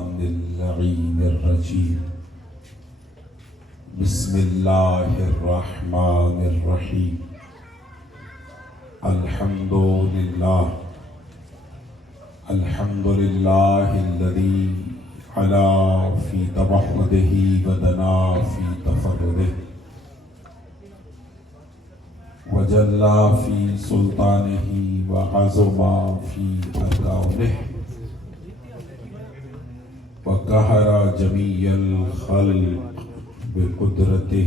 الشیطان اللعین الرجیم بسم اللہ الرحمن الرحیم الحمد للہ الذی علا فی توحدہ ودنا فی تفردہ وجلا فی سلطانہ وعظما فی ارکانہ وقہر جمیع الخلق بقدرتہ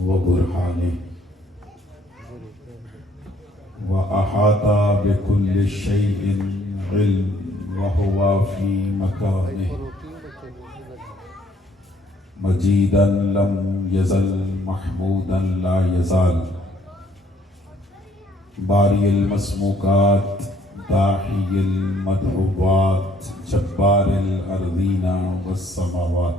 وبرہانہ وأحاط بكل شيء علم وهو في مكانه مجيدا لم يزل محمودا لا يزال باري المسموكات داحي المدحوبات جبار الأرضين والسماوات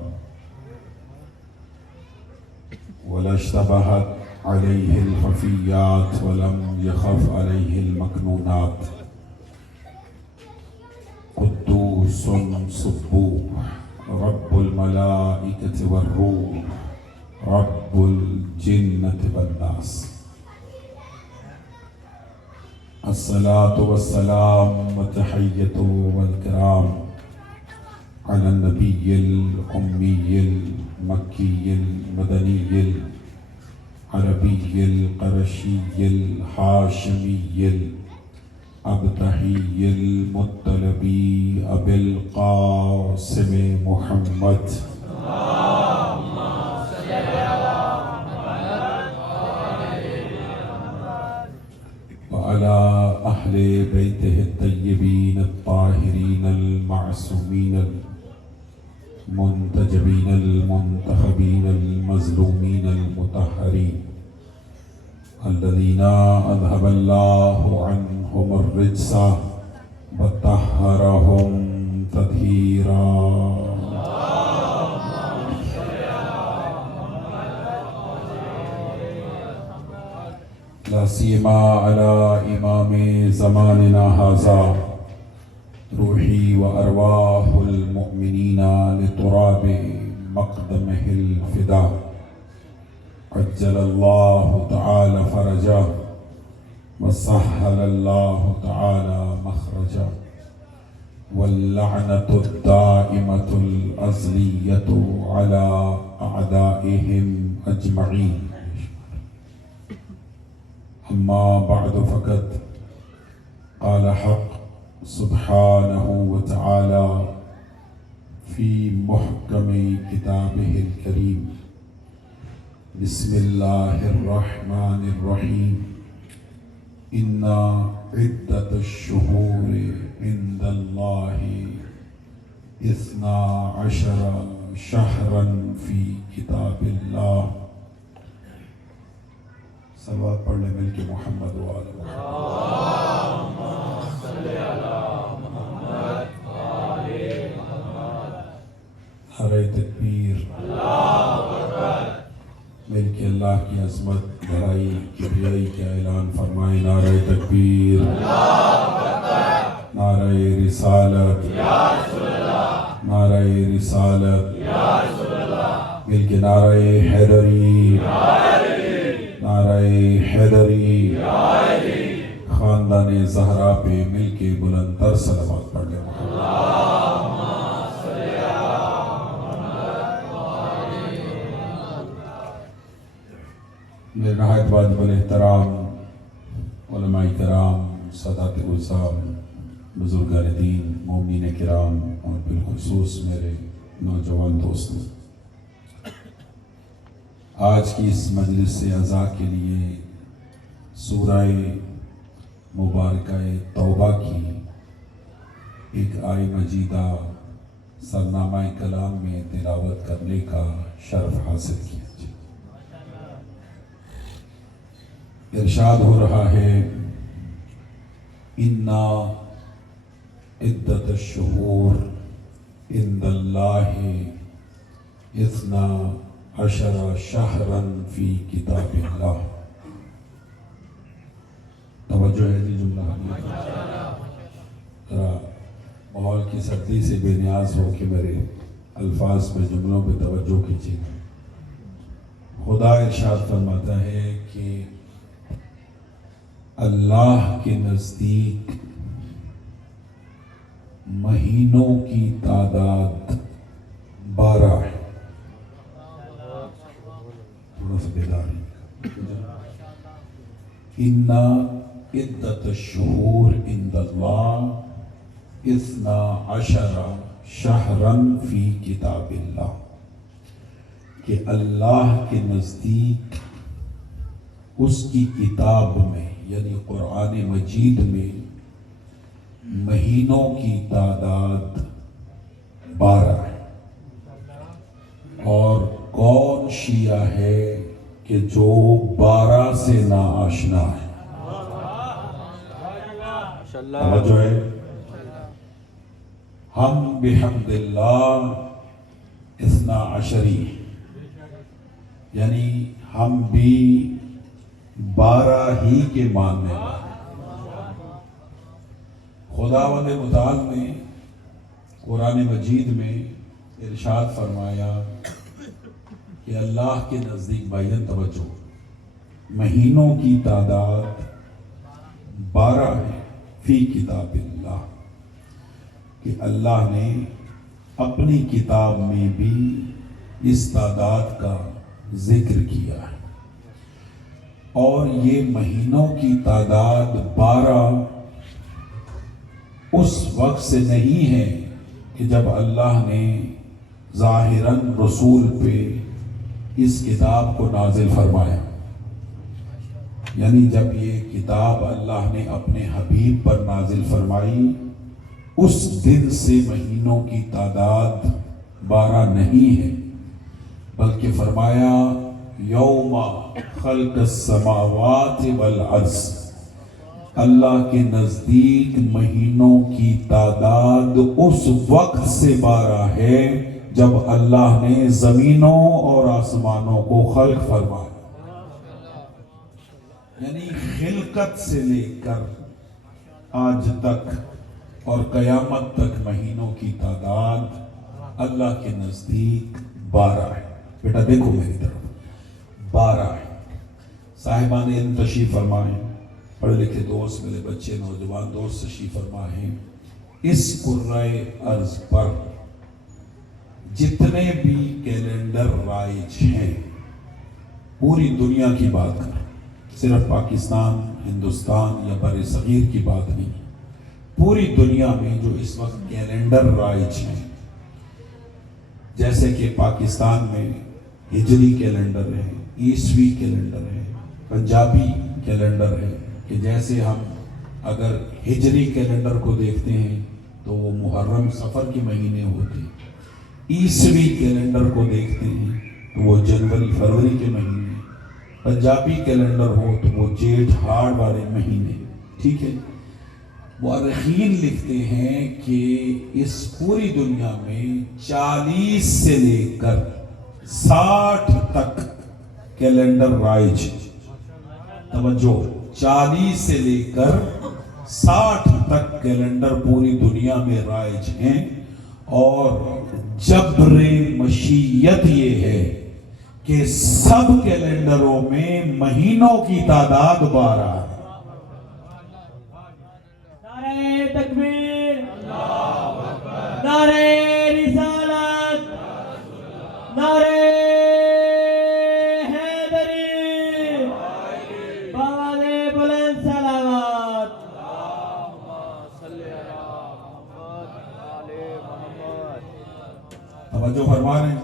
ولا اشتبهت عليه الخفيات ولم يخف عليه المكنونات قدوس سبوح رب الملائكة والروح رب الجنة والناس الصلاة والسلام والتحية والكرام على النبي الأمي المكي المدني العربي القرشي الهاشمي الأبتهي المطلبي أبي القاسم محمد وعلى أهل بيته الطيبين الطاهرين المعصومين المنتجبين المنتخبين المظلومين المطهرين الذين أذهب الله عنهم الرجس وطهرهم تطهيرا لا سيما على إمام زماننا هذا روحي وأرواح المؤمنين لتراب مقدمه الفداء عجل الله تعالى فرجه وسهل الله تعالى مخرجه واللعنة الدائمة الأزلية على أعدائهم أجمعين أما بعد فقد قال حق سبحانه وتعالى في محكم كتابه الكريم بسم الله الرحمن الرحيم إن عدة الشهور عند الله 12 شهرا في كتاب الله صلوات پڑھ لیں مل کے محمد وآل محمد نعرہ تکبیر مل کے اللہ کی عظمت بڑائی کبریائی کا اعلان فرمائیں نعرہ تکبیر نعرہ رسالت نعرہ رسالت مل کے نعرہ حیدری نعرہ حیدری خاندان زہرا پہ مل کے بلند تر صلوات پڑھ لیں میرے نہایت واجب الاحترام علماء کرام سادات گلزام بزرگان دین مومنین کرام اور بالخصوص میرے نوجوان دوستوں آج کی اس مجلس سے اعزاء کے لیے سورہ مبارکہ توبہ کی ایک آیہ مجیدہ سرنامہ کلام میں تلاوت کرنے کا شرف حاصل کیا ارشاد ہو رہا ہے اِنَّا عِدَّةَ الشُّهُورِ عِندَ اللَّهِ 12 شهرا فی کتاب اللہ توجہ ہے جی جملہ ذرا ماحول کی سردی سے بے نیاز ہو کہ میرے الفاظ پہ جملوں پہ توجہ کیجیے گا۔ خدا ارشاد فرماتا ہے کہ اللہ کے نزدیک مہینوں کی تعداد 12 ہے۔ تھوڑا سا بیداری ان عدت الشہور عند اللہ 12 شہرا فی کتاب اللہ، کہ اللہ کے نزدیک اس کی کتاب میں یعنی قرآن مجید میں مہینوں کی تعداد 12 ہے۔ اور کون شیعہ ہے کہ جو 12 سے نا آشنا ہے؟ توجہ ہے۔ ہم بحمد اللہ 12 یعنی ہم بھی 12 ہی کے ماننے والے۔ خداوند متعال نے قرآن مجید میں ارشاد فرمایا کہ اللہ کے نزدیک بھائیان توجہ، مہینوں کی تعداد 12 ہے فی کتاب اللہ، کہ اللہ نے اپنی کتاب میں بھی اس تعداد کا ذکر کیا ہے۔ اور یہ مہینوں کی تعداد 12 اس وقت سے نہیں ہے کہ جب اللہ نے ظاہراً رسول پہ اس کتاب کو نازل فرمایا، یعنی جب یہ کتاب اللہ نے اپنے حبیب پر نازل فرمائی اس دن سے مہینوں کی تعداد 12 نہیں ہے، بلکہ فرمایا یوم خلق السماوات والارض، اللہ کے نزدیک مہینوں کی تعداد اس وقت سے 12 ہے جب اللہ نے زمینوں اور آسمانوں کو خلق فرمایا۔ یعنی خلقت سے لے کر آج تک اور قیامت تک مہینوں کی تعداد اللہ کے نزدیک 12 ہے۔ بیٹا دیکھو میری طرف، 12 ہے۔ صاحبان علم تشریف فرمائیں، پڑھے لکھے دوست، میرے بچے، نوجوان دوست تشریف فرمائیں۔ اس کرۂ ارض پر جتنے بھی کیلنڈر رائج ہیں، پوری دنیا کی بات کریں، صرف پاکستان، ہندوستان یا بر صغیر کی بات نہیں، پوری دنیا میں جو اس وقت کیلنڈر رائج ہیں، جیسے کہ پاکستان میں ہجری کیلنڈر ہے، عیسوی کیلنڈر ہے، پنجابی کیلنڈر ہے، کہ جیسے ہم اگر ہجری کیلنڈر کو دیکھتے ہیں تو وہ محرم صفر کے مہینے ہوتے ہیں، عیسوی کیلنڈر کو دیکھتے ہیں تو وہ جنوری فروری کے مہینے، پنجابی کیلنڈر ہو تو وہ جیٹھ ہاڑ والے مہینے، ٹھیک ہے۔ مورخین لکھتے ہیں کہ اس پوری دنیا میں 40 سے لے کر 60 تک کیلنڈر رائج، توجہ، 40 سے لے کر 60 تک کیلنڈر پوری دنیا میں رائج ہیں۔ اور جبر مشیت یہ ہے کہ سب کیلنڈروں میں مہینوں کی تعداد 12 ہے۔ نعرہ تکبیر، نعرہ رسالت، نعرہ حیدری، بآواز بلند سلامات۔ توجہ فرما رہے ہیں،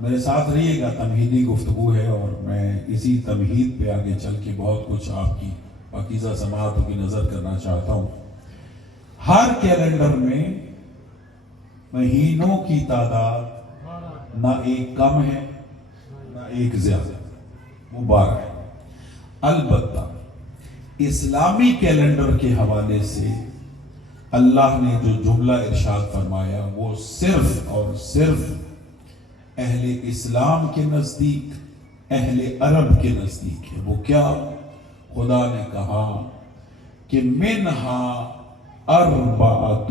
میرے ساتھ رہیے گا، تمہیدی گفتگو ہے اور میں اسی تمہید پہ آگے چل کے بہت کچھ آپ کی پاکیزہ سماعتوں کی نظر کرنا چاہتا ہوں۔ ہر کیلنڈر میں مہینوں کی تعداد نہ ایک کم ہے نہ ایک زیادہ، وہ 12 ہے۔ البتہ اسلامی کیلنڈر کے حوالے سے اللہ نے جو جملہ ارشاد فرمایا وہ صرف اور صرف اہل اسلام کے نزدیک، اہل عرب کے نزدیک ہے۔ وہ کیا؟ خدا نے کہا کہ منہا اربعۃ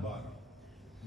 12।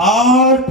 8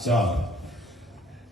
4।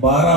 12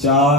4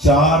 4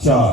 4,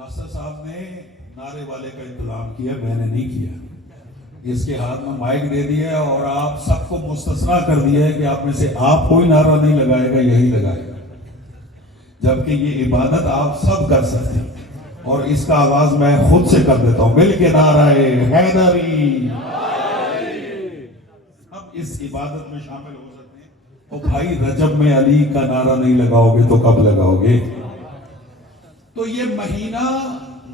ماسٹر صاحب نے نعرے والے کا انتظام کیا، میں نے نہیں کیا. اس کے ہاتھ میں مائک دے دیا اور آپ سب کو مستثنا کر دیا ہے کہ آپ میں سے آپ کوئی نعرہ نہیں لگائے گا، یہی لگائے گا، جبکہ یہ عبادت آپ سب کر سکتے ہیں. اور اس کا آغاز میں خود سے کر دیتا ہوں، مل کے نعرہ حیدری. اب اس عبادت میں شامل ہو سکتے ہیں. اور بھائی رجب میں علی کا نعرہ نہیں لگاؤ گے تو کب لگاؤ گے؟ تو یہ مہینہ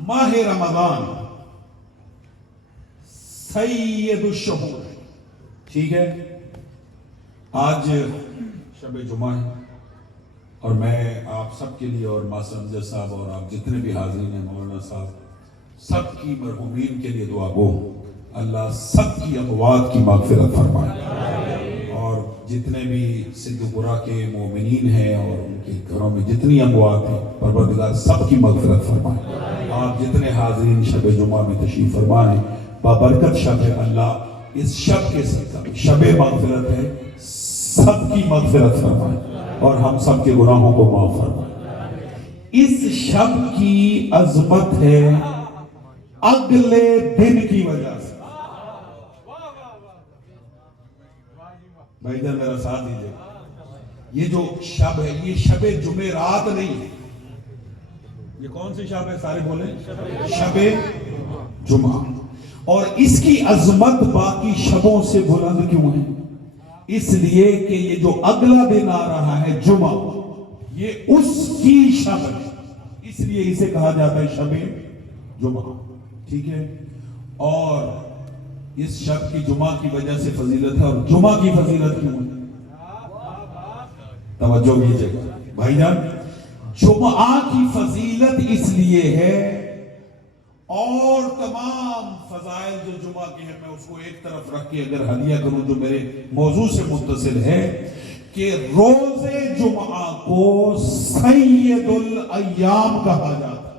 ماہ رمضان سید الشہور ہے، ٹھیک ہے. آج شب جمعہ ہے اور میں آپ سب کے لیے اور ماسٹر امجد صاحب اور آپ جتنے بھی حاضرین ہیں، مولانا صاحب، سب کی مرحومین کے لیے دعا گو. اللہ سب کی اموات کی مغفرت فرمائے، اور جتنے بھی سدھپورہ کے مومنین ہیں اور ان کے گھروں میں جتنی اموات ہیں، پروردگار سب کی مغفرت فرمائے. آپ جتنے حاضرین شب جمعہ میں تشریف فرمائیں، بابرکت شب ہے. اللہ اس شب کے صدقہ، شب مغفرت ہے، سب کی مغفرت فرمائے اور ہم سب کے گناہوں کو معاف فرمائے. اس شب کی عظمت ہے اگلے دن کی وجہ سے. بھائی ادھر میرا ساتھ دیجیے. یہ جو شب ہے یہ شب جمعرات نہیں ہے. یہ کون سی شب ہے؟ سارے بولیں. شب جمعہ. اور اس کی عظمت باقی شبوں سے بلند کیوں ہے؟ اس لیے کہ یہ جو اگلا دن آ رہا ہے جمعہ، یہ اس کی شب ہے، اس لیے اسے کہا جاتا ہے شب جمعہ، ٹھیک ہے. اور اس شب کی جمعہ کی وجہ سے فضیلت ہے. اور جمعہ کی فضیلت کیوں ہے؟ توجہ کیجئے بھائی جان. جمعہ کی فضیلت اس لیے ہے، اور تمام فضائل جو جمعہ کے ہیں میں اس کو ایک طرف رکھ کے اگر ہدیہ کروں جو میرے موضوع سے متصل ہے، کہ روز جمعہ کو سید الایام کہا جاتا ہے.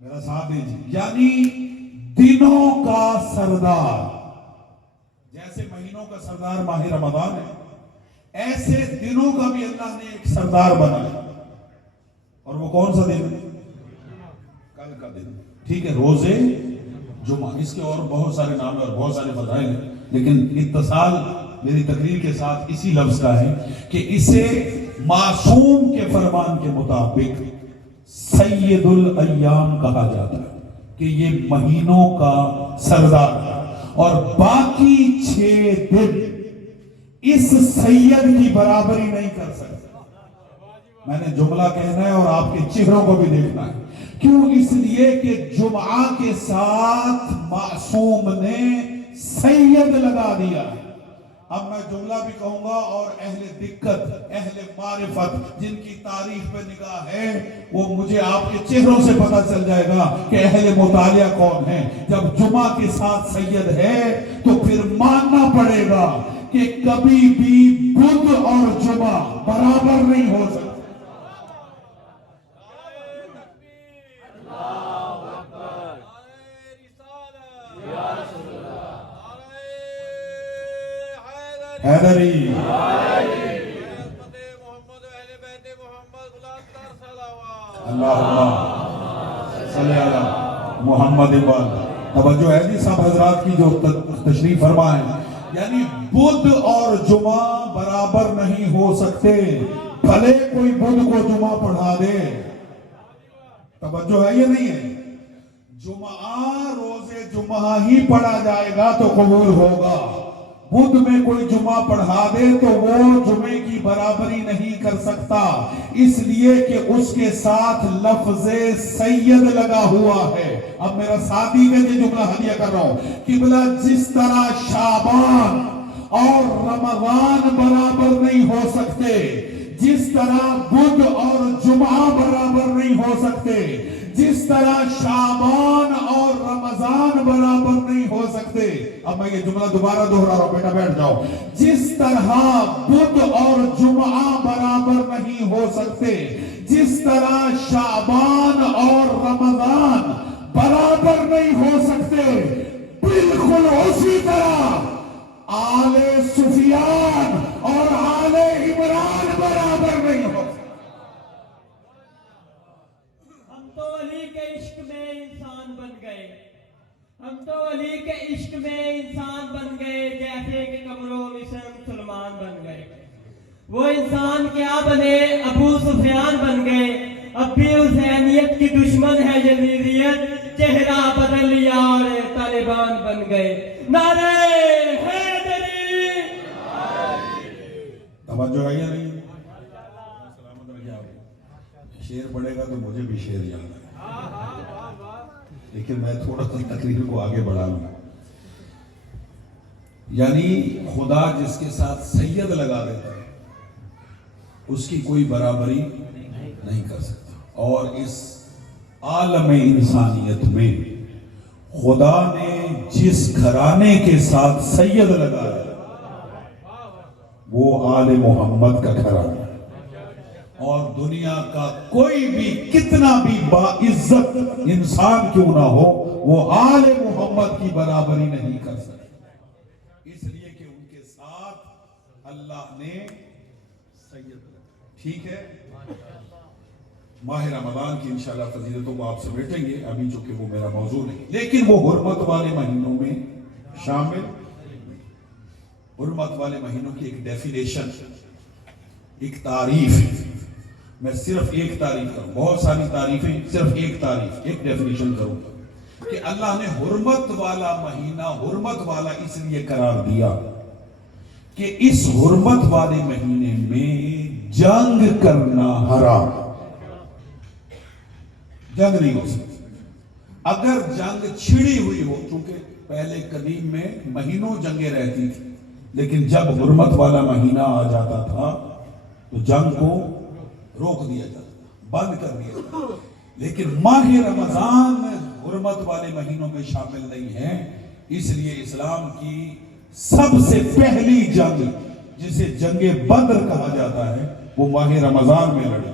میرا ساتھ دیجیے. یعنی دنوں کا سردار. جیسے مہینوں کا سردار ماہ رمضان ہے، ایسے دنوں کا بھی اللہ نے ایک سردار بنایا. اور وہ کون سا دن؟ کل کا دن، ٹھیک ہے، روز جمعہ. اس کے اور بہت سارے نام ہیں اور بہت سارے فضائل ہیں، لیکن اتصال میری تقریر کے ساتھ اسی لفظ کا ہے کہ اسے معصوم کے فرمان کے مطابق سید الایام کہا جاتا ہے، کہ یہ مہینوں کا سردار ہے. اور باقی 6 دن اس سید کی برابری نہیں کر سکتے. میں نے جملہ کہنا ہے اور آپ کے چہروں کو بھی دیکھنا ہے. کیوں؟ اس لیے کہ جمعہ کے ساتھ معصوم نے سید لگا دیا ہے. اب میں جملہ بھی کہوں گا اور اہل دقت، اہل معرفت جن کی تاریخ پہ نگاہ ہے، وہ مجھے آپ کے چہروں سے پتہ چل جائے گا کہ اہل مطالعہ کون ہیں. جب جمعہ کے ساتھ سید ہے تو پھر ماننا پڑے گا کہ کبھی بھی بدھ اور جمعہ برابر نہیں ہو سکتے. حیدری اللہم صلی علی محمد وآلہ. توجہ ہے جی صاحب حضرات کی جو تشریف فرما ہے. یعنی بدھ اور جمعہ برابر نہیں ہو سکتے، بھلے کوئی بدھ کو جمعہ پڑھا دے. توجہ ہے یہ نہیں ہے؟ جمعہ روز جمعہ ہی پڑھا جائے گا تو قبول ہوگا. بدھ میں کوئی جمعہ پڑھا دے تو وہ جمعے کی برابری نہیں کر سکتا، اس لیے کہ اس کے ساتھ لفظ سید لگا ہوا ہے. اب میرا ساتھی میں یہ جملہ ہدیہ کر رہا ہوں. قبلہ جس طرح شعبان اور رمضان برابر نہیں ہو سکتے، جس طرح بدھ اور جمعہ برابر نہیں ہو سکتے، جس طرح شعبان اور رمضان برابر نہیں ہو سکتے. اب میں یہ جملہ دوبارہ دہرا رہا ہوں، بیٹا بیٹھ جاؤ. جس طرح بدھ اور جمعہ برابر نہیں ہو سکتے، جس طرح شعبان اور رمضان برابر نہیں ہو سکتے، بالکل اسی طرح آل سفیان اور آل عمران برابر نہیں ہو سکتے. ہم تو علی وہ انسان کیا بنے، ابو سفیان بن گئے، اب بھی حسینیت کی دشمن ہے یزیدیت، چہرہ بدل لیا اور طالبان بن گئے۔ نعرہ حیدری! توجہ ہے یا نہیں؟ سلامت رکھے آپ۔ شعر پڑھے گا تو مجھے بھی شعر یاد ہے، لیکن میں تھوڑا سا تقریر کو آگے بڑھا لوں۔ یعنی خدا جس کے ساتھ سید لگا دیتا ہے اس کی کوئی برابری نہیں کر سکتا، اور اس عالم انسانیت میں خدا نے جس گھرانے کے ساتھ سید لگایا وہ آل محمد کا گھرانہ ہے، اور دنیا کا کوئی بھی کتنا بھی باعزت انسان کیوں نہ ہو وہ آل محمد کی برابری نہیں کر سکتا، اس لیے کہ ان کے ساتھ اللہ نے سید لگایا۔ ٹھیک ہے، ماہ رمضان کی انشاءاللہ فضیلتوں کو آپ سمیٹیں گے، ابھی چونکہ وہ میرا موضوع نہیں، لیکن وہ حرمت والے مہینوں میں شامل، حرمت والے مہینوں کی ایک ڈیفینیشن، ایک تعریف، میں صرف ایک تعریف کروں، بہت ساری تعریفیں، صرف ایک تعریف، ایک ڈیفینیشن کروں کہ اللہ نے حرمت والا مہینہ حرمت والا اس لیے قرار دیا کہ اس حرمت والے مہینے میں جنگ کرنا حرام، جنگ نہیں ہو سکتی۔ اگر جنگ چھڑی ہوئی ہو، چونکہ پہلے قدیم میں مہینوں جنگیں رہتی تھی، لیکن جب حرمت والا مہینہ آ جاتا تھا تو جنگ کو روک دیا جاتا تھا، بند کر دیا جاتا تھا، لیکن ماہ رمضان حرمت والے مہینوں میں شامل نہیں ہے، اس لیے اسلام کی سب سے پہلی جنگ جسے جنگ بدر کہا جاتا ہے وہ ماہ رمضان میں لڑی،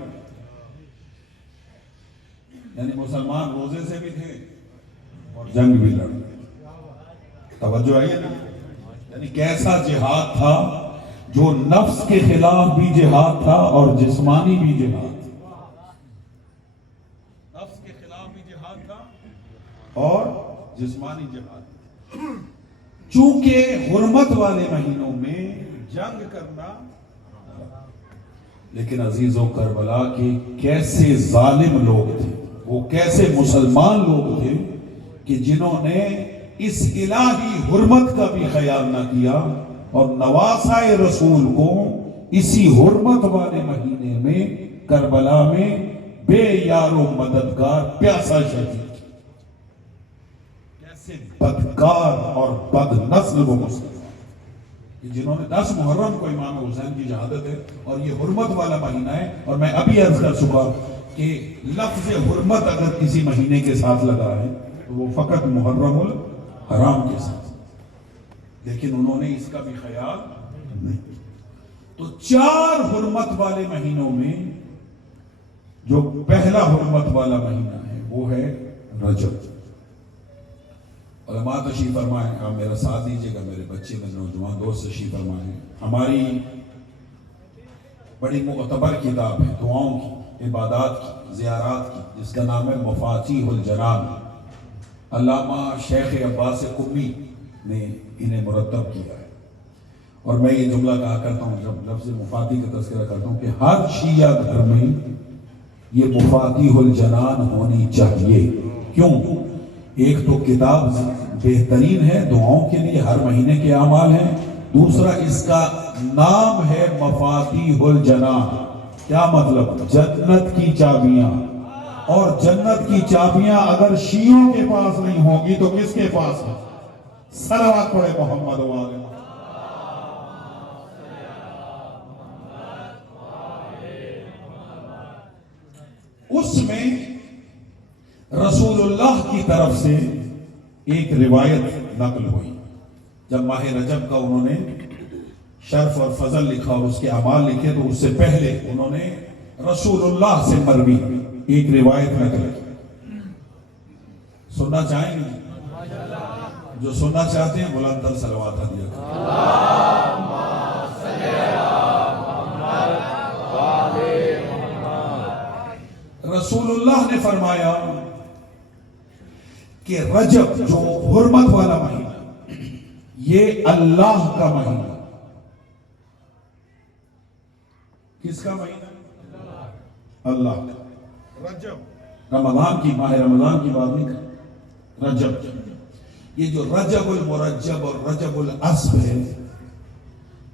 یعنی مسلمان روزے سے بھی تھے اور جنگ بھی لڑے۔ توجہ ہے نا؟ یعنی کیسا جہاد تھا جو نفس کے خلاف بھی جہاد تھا اور جسمانی بھی جہاد تھا، نفس کے خلاف بھی جہاد تھا اور جسمانی جہاد، چونکہ حرمت والے مہینوں میں جنگ کرنا۔ لیکن عزیزو، کربلا کے کیسے ظالم لوگ تھے، وہ کیسے مسلمان لوگ تھے کہ جنہوں نے اس الہی حرمت کا بھی خیال نہ کیا اور نواسائے رسول کو اسی حرمت والے مہینے میں کربلا میں بے یار و مددگار پیاسا شہید، کیسے بدکار اور بد نسل وہ مسلمان جنہوں نے 10 محرم کو امام حسین کی شہادت ہے، اور یہ حرمت والا مہینہ ہے، اور میں ابھی عرض کر چکا کہ لفظ حرمت اگر کسی مہینے کے ساتھ لگا ہے تو وہ فقط محرم الحرام کے ساتھ، لیکن انہوں نے اس کا بھی خیال نہیں۔ تو 4 حرمت والے مہینوں میں جو پہلا حرمت والا مہینہ ہے وہ ہے رجب۔ علماء تشریف فرمائیں، آپ میرا ساتھ دیجئے گا، میرے بچے میں نوجوان دوست تشریف فرمائیں۔ ہماری بڑی معتبر کتاب ہے دعاؤں کی، عبادات کی، زیارات کی، جس کا نام ہے مفاتیح الجنان، علامہ شیخ عباس قمی نے انہیں مرتب کیا ہے، اور میں یہ جملہ کہا کرتا ہوں جب لفظ مفاتیح کا تذکرہ کرتا ہوں کہ ہر شیعہ گھر میں یہ مفاتیح الجنان ہونی چاہیے۔ کیوں؟ ایک تو کتاب بہترین ہے دعاؤں کے لیے، ہر مہینے کے اعمال ہیں، دوسرا اس کا نام ہے مفاتیح الجنان، کیا مطلب؟ جنت کی چابیاں، اور جنت کی چابیاں اگر شیعوں کے پاس نہیں ہوں گی تو کس کے پاس ہے؟ صلوات پڑھے محمد و آلہ۔ اس میں رسول اللہ کی طرف سے ایک روایت نقل ہوئی، جب ماہ رجب کا انہوں نے شرف اور فضل لکھا اور اس کے اعمال لکھے تو اس سے پہلے انہوں نے رسول اللہ سے مروی ایک روایت نقل کی۔ سننا چاہیں گے؟ جو سننا چاہتے ہیں بلند تر صلوات ہدیہ کریں۔ رسول اللہ نے فرمایا کہ رجب جو حرمت والا مہینہ، یہ اللہ کا مہینہ، کس کا مہینہ؟ اللہ کا۔ رجب، رمضان کی، ماہ رمضان کی بات نہیں کر، رجب، یہ جو رجب المرجب اور رجب الاسب ہے،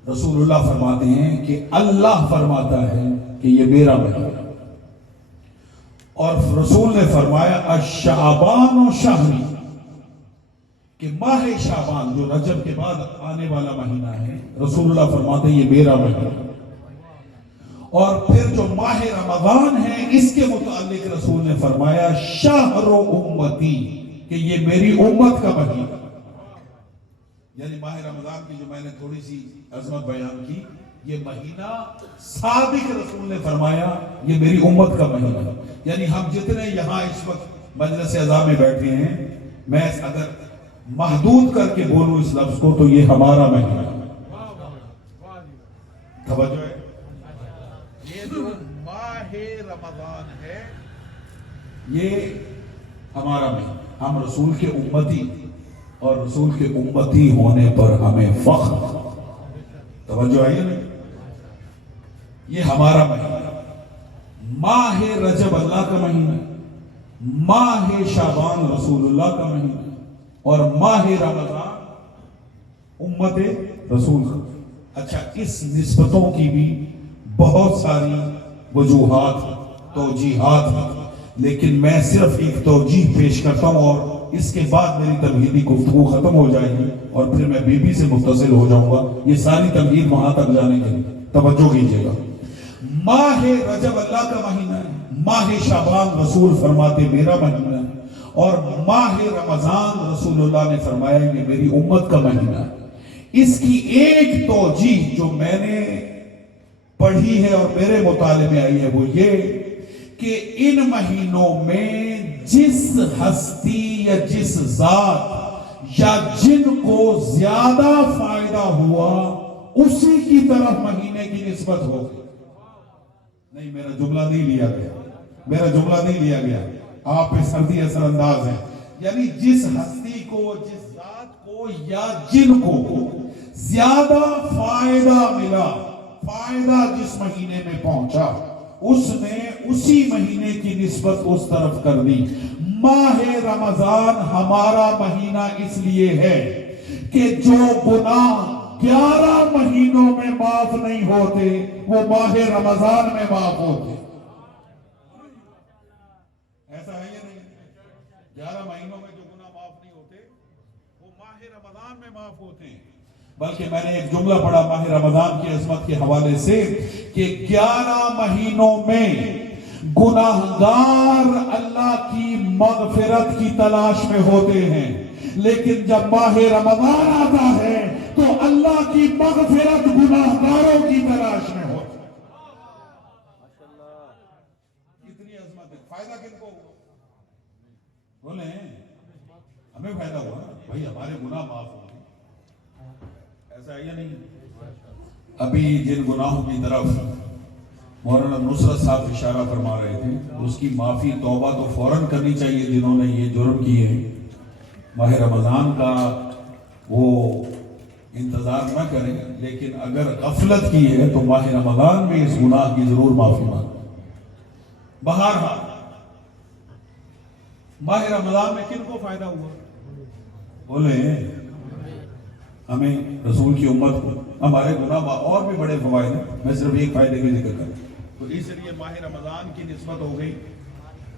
رسول اللہ فرماتے ہیں کہ اللہ فرماتا ہے کہ یہ میرا مہینہ، اور رسول نے فرمایا الشعبان و شہری، کہ ماہ شعبان جو رجب کے بعد آنے والا مہینہ ہے، رسول اللہ فرماتے ہیں یہ میرا مہینہ، اور پھر جو ماہ رمضان ہے اس کے متعلق رسول نے فرمایا شہر امتی، کہ یہ میری امت کا مہینہ، یعنی ماہ رمضان کی جو میں نے تھوڑی سی عظمت بیان کی، یہ مہینہ صادق رسول نے فرمایا یہ میری امت کا مہینہ، یعنی ہم جتنے یہاں اس وقت مجلس اعزاز میں بیٹھے ہیں، میں اگر محدود کر کے بولوں اس لفظ کو تو یہ ہمارا مہینہ، توجہ ہے، یہ جو ماہ رمضان ہے یہ ہمارا مہینہ، ہم رسول کے امتی، اور رسول کے امتی ہونے پر ہمیں فخر، توجہ ہے نا، یہ ہمارا مہینہ، ماہ رجب اللہ کا مہینہ، ماہ شعبان رسول اللہ کا مہینہ، اور ماہ رمضان امت رسول کا۔ اچھا، اس نسبتوں کی بھی بہت ساری وجوہات، توجیحات ہیں، لیکن میں صرف ایک توجیح پیش کرتا ہوں اور اس کے بعد میری تمہیدی گفتگو ختم ہو جائے گی اور پھر میں بی بی سے متصل ہو جاؤں گا، یہ ساری تمہید وہاں تک جانے کے لیے توجہ کیجیے گا۔ ماہ رجب اللہ کا مہینہ ہے، ماہ شعبان رسول فرماتے میرا مہینہ ہے، اور ماہ رمضان رسول اللہ نے فرمایا یہ میری امت کا مہینہ ہے۔ اس کی ایک توجیح جو میں نے پڑھی ہے اور میرے مطالعے میں آئی ہے وہ یہ کہ ان مہینوں میں جس ہستی یا جس ذات یا جن کو زیادہ فائدہ ہوا اسی کی طرف مہینے کی نسبت ہو گئی۔ نہیں، میرا جملہ نہیں لیا گیا، میرا جملہ نہیں لیا گیا، آپ پہ سردی اثر انداز ہے، یعنی جس ہستی کو، جس ذات کو یا جن کو زیادہ فائدہ ملا، فائدہ جس مہینے میں پہنچا، اس نے اسی مہینے کی نسبت اس طرف کر دی۔ ماہ رمضان ہمارا مہینہ اس لیے ہے کہ جو گناہ 11 مہینوں میں معاف نہیں ہوتے وہ ماہ رمضان میں معاف ہوتے۔ ایسا ہے یا نہیں؟ 11 مہینوں میں جو گناہ معاف نہیں ہوتے وہ ماہ رمضان میں معاف ہوتے ہیں۔ بلکہ میں نے ایک جملہ پڑھا ماہ رمضان کی عظمت کے حوالے سے کہ 11 مہینوں میں گناہگار اللہ کی مغفرت کی تلاش میں ہوتے ہیں، لیکن جب ماہ رمضان آتا ہے تو اللہ کی مغفرت گناہگاروں کی تلاش میں ہوتی ہے۔ کتنی عظمت ہے، فائدہ کن کو ہوا؟ بولیں ہمیں فائدہ ہوا بھائی، ہمارے گناہ معاف ہو گئے، ایسا ہے یا نہیں؟ ابھی جن گناہوں کی طرف مولانا نصرت صاحب اشارہ فرما رہے تھے، اس کی معافی توبہ تو فوراً کرنی چاہیے جنہوں نے یہ جرم کیے ہیں، ماہ رمضان کا وہ انتظار نہ کریں، لیکن اگر غفلت کی ہے تو ماہ رمضان میں اس گناہ کی ضرور معافی مانگیں۔ بہرحال ماہ رمضان میں کن کو فائدہ ہوا؟ بولیں ہمیں، رسول کی امت کو، ہمارے گناہ اور بھی بڑے فوائد ہیں، میں صرف ایک فائدے کا ذکر کروں، تو اس لیے ماہ رمضان کی نسبت ہو گئی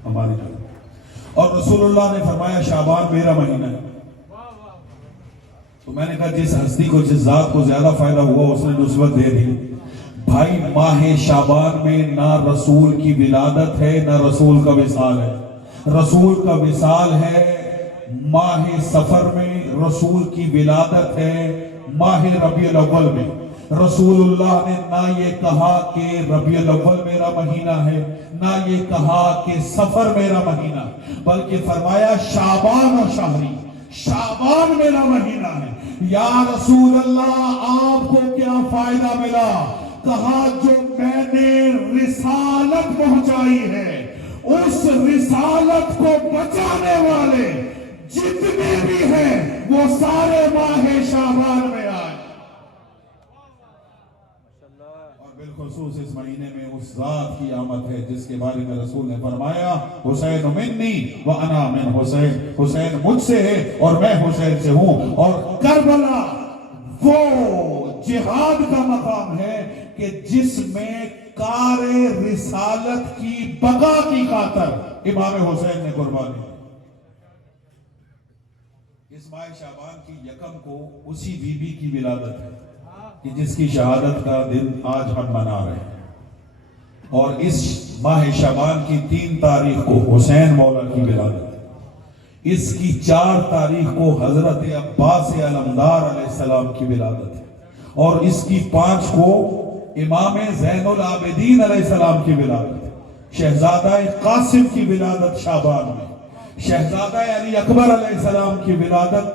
ہماری طرف، اور رسول اللہ نے فرمایا شعبان میرا مہینہ ہے۔ تو میں نے کہا جس ہستی کو، جس ذات کو زیادہ فائدہ ہوا اس نے نسبت دے دی۔ بھائی ماہ شعبان میں نہ رسول کی ولادت ہے نہ رسول کا وصال ہے، رسول کا وصال ہے ماہ سفر میں، رسول کی ولادت ہے ماہ ربیع الاول میں۔ رسول اللہ نے نہ یہ کہا کہ ربیع الاول میرا مہینہ ہے، نہ یہ کہا کہ سفر میرا مہینہ، بلکہ فرمایا شعبان و شہری، شعبان میرا مہینہ ہے۔ یا رسول اللہ آپ کو کیا فائدہ ملا؟ کہا جو میں نے رسالت پہنچائی ہے اس رسالت کو بچانے والے جتنے بھی ہیں وہ سارے ماہ شعبان میں آئے۔ اور بالخصوص اس مہینے میں اس ذات کی آمد ہے جس کے بارے میں رسول نے فرمایا حسین منی وانا من حسین، حسین مجھ سے ہے اور میں حسین سے ہوں۔ اور کربلا وہ جہاد کا مقام ہے کہ جس میں کار رسالت کی بقا کی خاطر امام حسین نے قربانی دی۔ اس ماہ شعبان کی یکم کو اسی بی بی کی ولادت ہے کہ جس کی شہادت کا دن آج ہم منا رہے ہیں، اور اس ماہ شعبان کی 3 تاریخ کو حسین مولا کی ولادت ہے، اس کی 4 تاریخ کو حضرت عباس علمدار علیہ السلام کی ولادت ہے، اور اس کی 5 کو امام زین العابدین علیہ السلام کی ولادت ہے۔ شہزادہ قاسم کی ولادت شعبان میں، شہزادہ علی اکبر علیہ السلام کی ولادت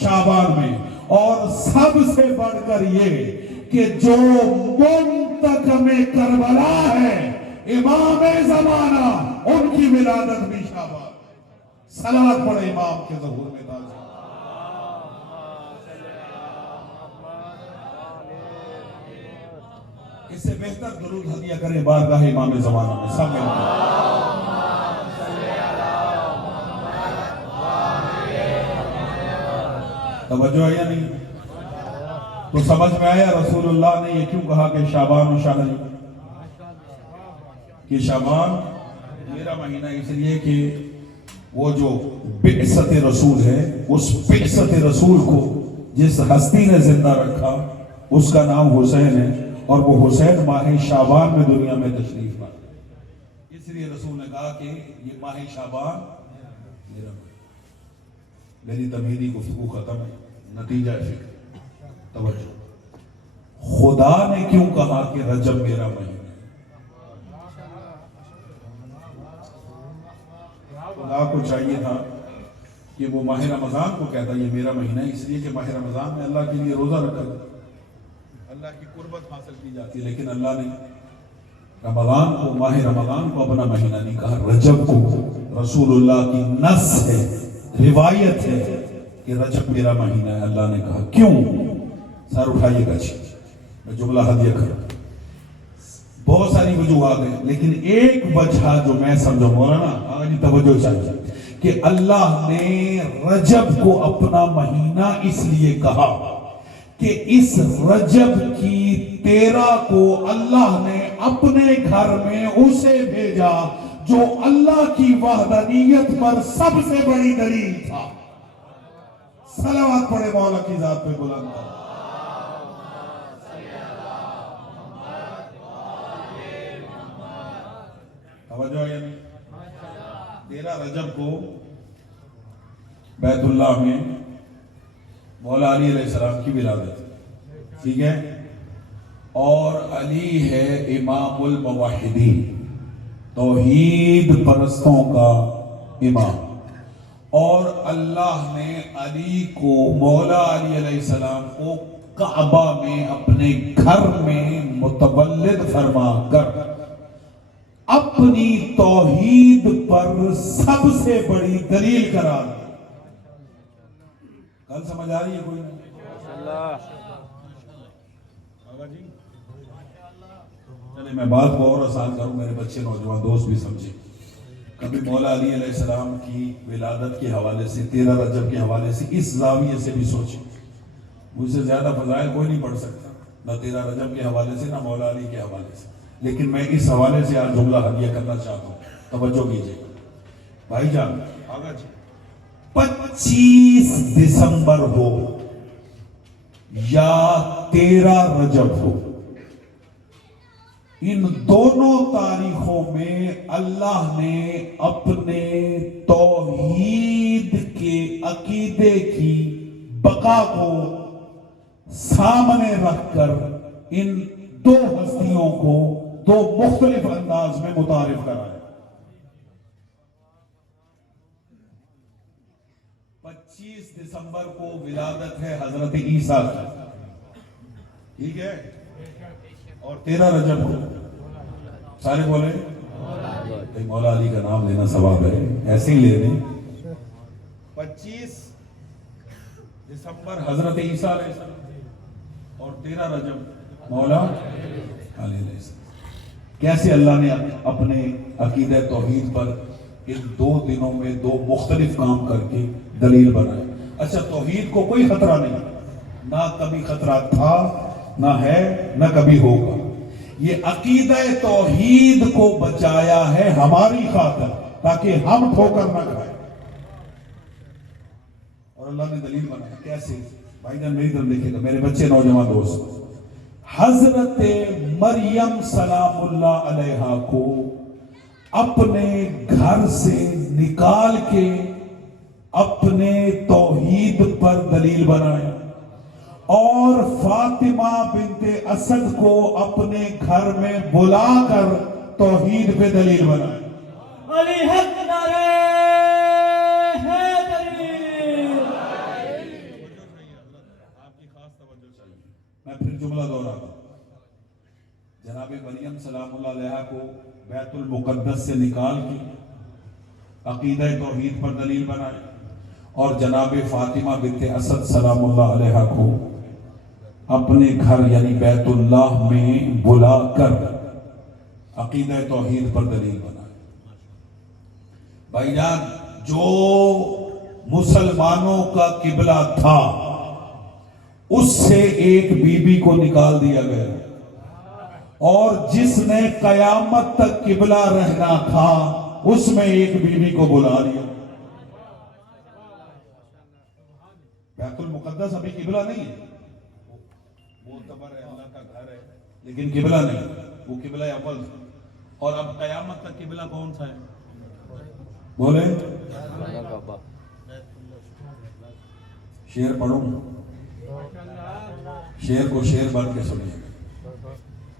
شعبان میں، اور سب سے بڑھ کر یہ کہ جو منتقم کربلا ہے امام زمانہ، ان کی ولادت بھی شعبان۔ صلوات پڑھے امام کے ظہور میں تاج۔ اس سے بہتر درود ہدیہ کرے بارگاہ امام زمانہ میں سب مل کر۔ توجہ ہے یا نہیں؟ تو سمجھ میں آیا رسول اللہ نے یہ کیوں کہا کہ شعبان و شہر، کہ شعبان میرا مہینہ، اس لیے کہ وہ جو بعثت رسول ہے، اس بعثت رسول کو جس ہستی نے زندہ رکھا اس کا نام حسین ہے، اور وہ حسین ماہ شعبان میں دنیا میں تشریف لائے۔ اس لیے رسول نے کہا کہ یہ ماہ شعبان میرا مہینہ۔ میری تمہیدی گفتگو ختم ہے، نتیجہ فکر توجہ۔ خدا نے کیوں کہا کہ رجب میرا مہینہ ہے؟ خدا کو چاہیے تھا کہ وہ ماہ رمضان کو کہتا یہ میرا مہینہ ہے، اس لیے کہ ماہ رمضان میں اللہ کے لیے روزہ رکھا تھا، اللہ کی قربت حاصل کی جاتی ہے، لیکن اللہ نے رمضان کو، ماہ رمضان کو اپنا مہینہ نہیں کہا، رجب کو۔ رسول اللہ کی نص ہے، روایت ہے کہ رجب میرا مہینہ ہے۔ اللہ نے کہا کیوں؟ سر اٹھائیے گا، میں جملہ ہدیہ کروں۔ بہت ساری وجوہات ہیں، لیکن ایک وجہ جو میں سمجھوں، مولانا آگے توجہ چاہیے، کہ اللہ نے رجب کو اپنا مہینہ اس لیے کہا کہ اس رجب کی 13 کو اللہ نے اپنے گھر میں اسے بھیجا جو اللہ کی وحدانیت پر سب سے بڑی دلیل تھا۔ صلوات پڑھے مولا کی ذات پہ بلند کرو۔ توجہ ہے یا نہیں؟ 13 رجب کو بیت اللہ میں مولا علی علیہ السلام کی ولادت، ٹھیک ہے، اور علی ہے امام الموحدین، توحید پرستوں کا امام، اور اللہ نے علی کو، مولا علی علیہ السلام کو کعبہ میں اپنے گھر میں متولد فرما کر اپنی توحید پر سب سے بڑی دلیل قرار دیا۔ کل سمجھ آ رہی ہے کوئی نہیں؟ چلے میں بات کو اور آسان کروں، میرے بچے نوجوان دوست بھی سمجھے۔ کبھی مولا علی علیہ السلام کی ولادت کے حوالے سے، 13 رجب کے حوالے سے اس زاویے سے بھی سوچیں۔ مجھ سے زیادہ فضائل کوئی نہیں پڑھ سکتا، نہ 13 رجب کے حوالے سے، نہ مولا علی کے حوالے سے، لیکن میں اس حوالے سے آج جملہ ہدیہ کرنا چاہتا ہوں، توجہ کیجئے بھائی جان۔ 25 دسمبر ہو یا 13 رجب ہو، ان دونوں تاریخوں میں اللہ نے اپنے توحید کے عقیدے کی بقا کو سامنے رکھ کر ان 2 ہستیوں کو 2 مختلف انداز میں متعارف کرایا۔ 25 دسمبر کو ولادت ہے حضرت عیسیٰ کی، ٹھیک ہے، اور 13 رجب کو سارے بولے مولا علی کا نام لینا ثواب ہے، ایسے ہی لے لیں۔ 25 دسمبر حضرت عیسیٰ علیہ السلام اور 13 رجب مولا علیہ السلام. کیسے اللہ نے اپنے عقیدہ توحید پر ان 2 دنوں میں 2 مختلف کام کر کے دلیل بنائے. اچھا توحید کو کوئی خطرہ نہیں, نہ کبھی خطرہ تھا, نہ ہے, نہ کبھی ہوگا. یہ عقیدہ توحید کو بچایا ہے ہماری خاطر تاکہ ہم ٹھوکر نہ کھائیں, اور اللہ نے دلیل بنایا. کیسے بھائی جان میری طرف دیکھیے گا, میرے بچے نوجوان دوست, حضرت مریم سلام اللہ علیہا کو اپنے گھر سے نکال کے اپنے توحید پر دلیل بنایا, اور فاطمہ بنت اسد کو اپنے گھر میں بلا کر توحید پہ دلیل بنایا. علی حق نعرہ حیدری. میں پھر جملہ دوہراتا ہوں. جناب مریم سلام اللہ علیہا کو بیت المقدس سے نکال کے عقیدہ توحید پر دلیل بنائے, اور جناب فاطمہ بنت اسد سلام اللہ علیہا کو اپنے گھر یعنی بیت اللہ میں بلا کر عقیدہ توحید پر دلیل بنائے. بھائی جان جو مسلمانوں کا قبلہ تھا اس سے ایک بی بی کو نکال دیا گیا, اور جس نے قیامت تک قبلہ رہنا تھا اس میں ایک بی بی کو بلا لیا. بیت المقدس ابھی قبلہ نہیں ہے, وہ قبر ہے, اللہ کا گھر ہے, لیکن قبلہ نہیں, وہ قبلہ اول تھا. اور اب قیامت تک قبلہ کون سا ہے؟ بولے شعر پڑھوں, شعر کو شعر بن کے سنیے.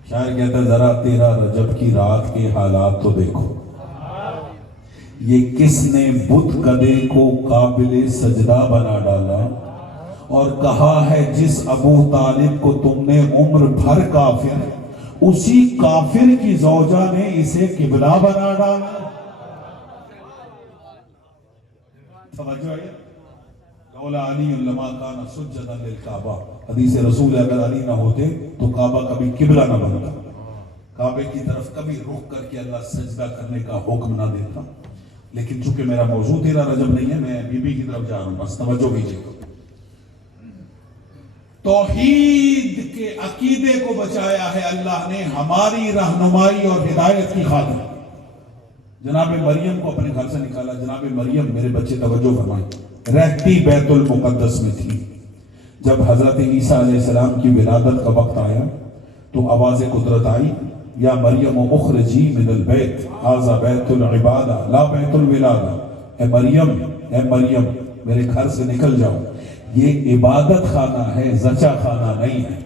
شاعر کہتا ہے ذرا تیرا رجب کی رات کے حالات تو دیکھو, یہ کس نے بت کدے کو قابل سجدہ بنا ڈالا, اور کہا ہے جس ابو طالب کو تم نے عمر بھر کافر, اسی کافر کی زوجہ نے اسے قبلہ بنا ڈالا. سمجھو آئیے, لولا علی لما کان سجدا للکعبہ, حدیث رسول اگر علی نہ ہوتے تو کعبہ کبھی قبلہ نہ بنتا, کعبے کی طرف کبھی رخ کر کے اللہ سجدہ کرنے کا حکم نہ دیتا. لیکن چونکہ میرا موضوع تیرا رجب نہیں ہے, میں بی بی کی طرف جا رہا ہوں, بس توجہ کیجیے. توحید کے عقیدے کو بچایا ہے اللہ نے ہماری رہنمائی اور ہدایت کی خاطر. جناب مریم کو اپنے گھر سے نکالا. جناب مریم, میرے بچے توجہ فرمائیں, رہتی بیت المقدس میں تھی. جب حضرت عیسیٰ علیہ السلام کی ولادت کا وقت آیا تو آواز قدرت آئی, یا مریم اخرجی من البیت ھذا بیت العبادہ لا بیت الولادہ. اے مریم میرے گھر سے نکل جاؤ, یہ عبادت خانہ ہے, زچہ خانہ نہیں ہے.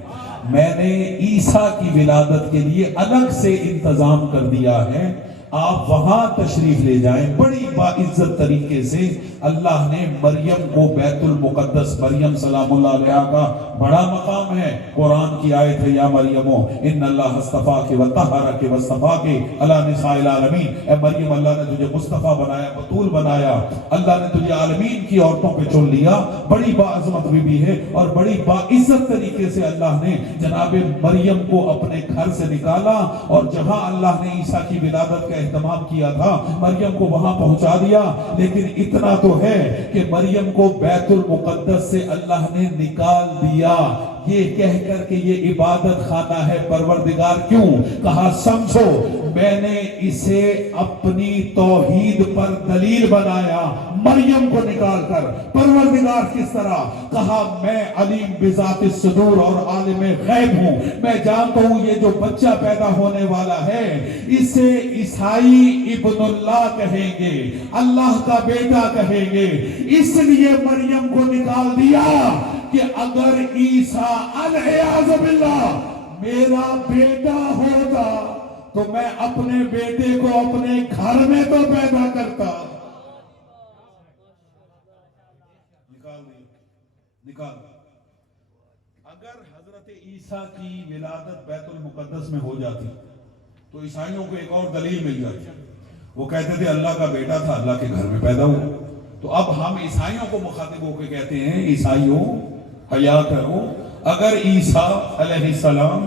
میں نے عیسیٰ کی ولادت کے لیے الگ سے انتظام کر دیا ہے, آپ وہاں تشریف لے جائیں. بڑی باعزت طریقے سے اللہ نے مریم کو بیت المقدس, مریم سلام اللہ علیہ کا بڑا مقام ہے. قرآن کی آیت ہے, یا مریم ان اللہ اصطفاک وطہرک واصطفاک علی نساء العالمین. اے مریم, اللہ نے تجھے مصطفیٰ بنایا, بطول بنایا, اللہ نے تجھے عالمین کی عورتوں پہ چن لیا. بڑی باعظمت بھی ہے, اور بڑی باعزت طریقے سے اللہ نے جناب مریم کو اپنے گھر سے نکالا, اور جہاں اللہ نے عیسیٰ کی ولادت کا اہتمام کیا تھا مریم کو وہاں پہنچا دیا. لیکن اتنا تو ہے کہ مریم کو بیت المقدس سے اللہ نے نکال دیا یہ کہہ کر کہ یہ عبادت خانہ ہے. پروردگار کیوں کہا؟ سمجھو, میں نے اسے اپنی توحید پر دلیل بنایا مریم کو نکال کر. پروردگار کس طرح کہا؟ میں علیم بذات الصدور اور عالم غیب ہوں. میں جانتا ہوں یہ جو بچہ پیدا ہونے والا ہے اسے عیسائی ابن اللہ کہیں گے, اللہ کا بیٹا کہیں گے. اس لیے مریم کو نکال دیا کہ اگر عیسیٰ العیاذ باللہ میرا بیٹا ہوتا تو میں اپنے بیٹے کو اپنے گھر میں تو پیدا کرتا. نکال. اگر حضرت عیسیٰ کی ولادت بیت المقدس میں ہو جاتی تو عیسائیوں کو ایک اور دلیل مل جاتی. وہ کہتے تھے اللہ کا بیٹا تھا, اللہ کے گھر میں پیدا ہوا. تو اب ہم عیسائیوں کو مخاطب ہو کے کہتے ہیں, عیسائیوں حیا کرو, اگر عیسیٰ علیہ السلام